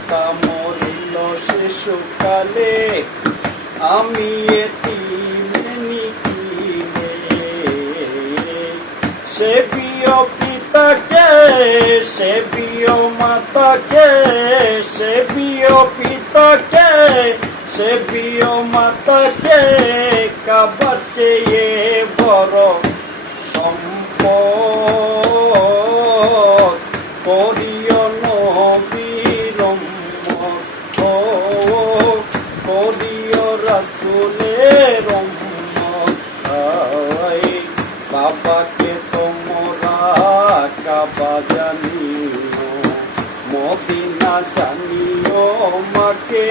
মাতা মরিল শিশুকালে আমি নিকিলে সে প্রিয় পিতাকে সে প্রিয় মাতাকে সে প্রিয় পিতাকে সে প্রিয় মাতাকে কাবার বাবাকে তোমরা কাবা জানিও মদিনা জানিও মাকে,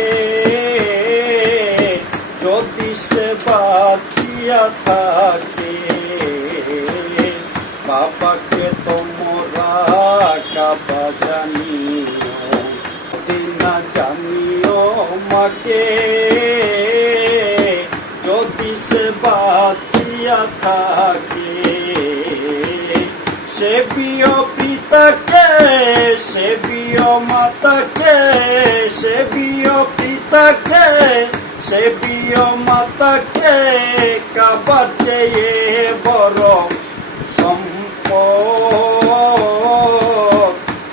যদি সে বাঁচিয়া থাকে। বাবাকে তোমরা কাবা জানিও মদিনা জানিও মাকে, যদি সে বাঁচিয়া থাকে। সে প্রিয় পিতাকে সে প্রিয় মাতাকে সে প্রিয় পিতাকে সে প্রিয় মাতাকে, কাবার চেয়ে বড় সম্পদ।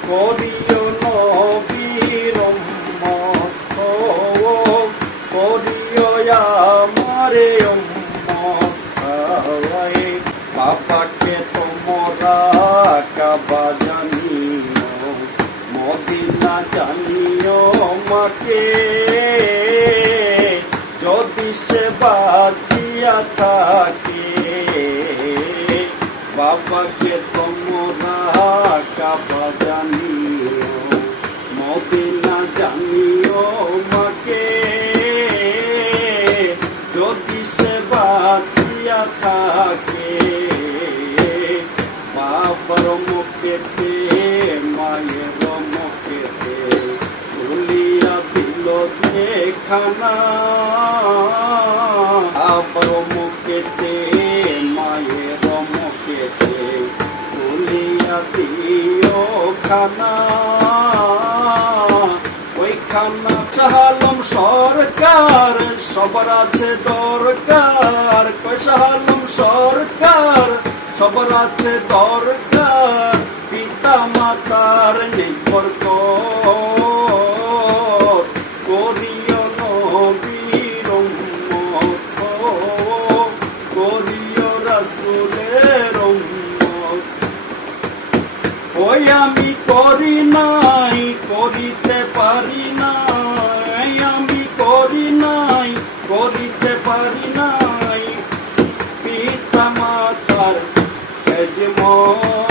করিও নবীর উম্মত আয় বাবাকে তোমরা কাবা জানিও মদিনা জানিও মাকে যদি সে বাঁচিয়া থাকে, বাবাকে তোমরা কাবা জানিও, মদিনা জানিও মাকে। যদি সে বাঁচিয়া থাকে, বাবার মুখেতে মায়ের মুখেতে তুলিয়া যে খানা বাবার মুখেতে, মায়ের মুখেতে তুলিয়া দিও খানা। ওই খানা চাহালম সরকার, সবার আছে দরকার। কই চাহালম সরকার, সবার আছে দরকার। পিতা মাতার নেই নাই করিতে পারি নাই আমি করি নাই করিতে পারি নাই। পিতা মাতার খেজময়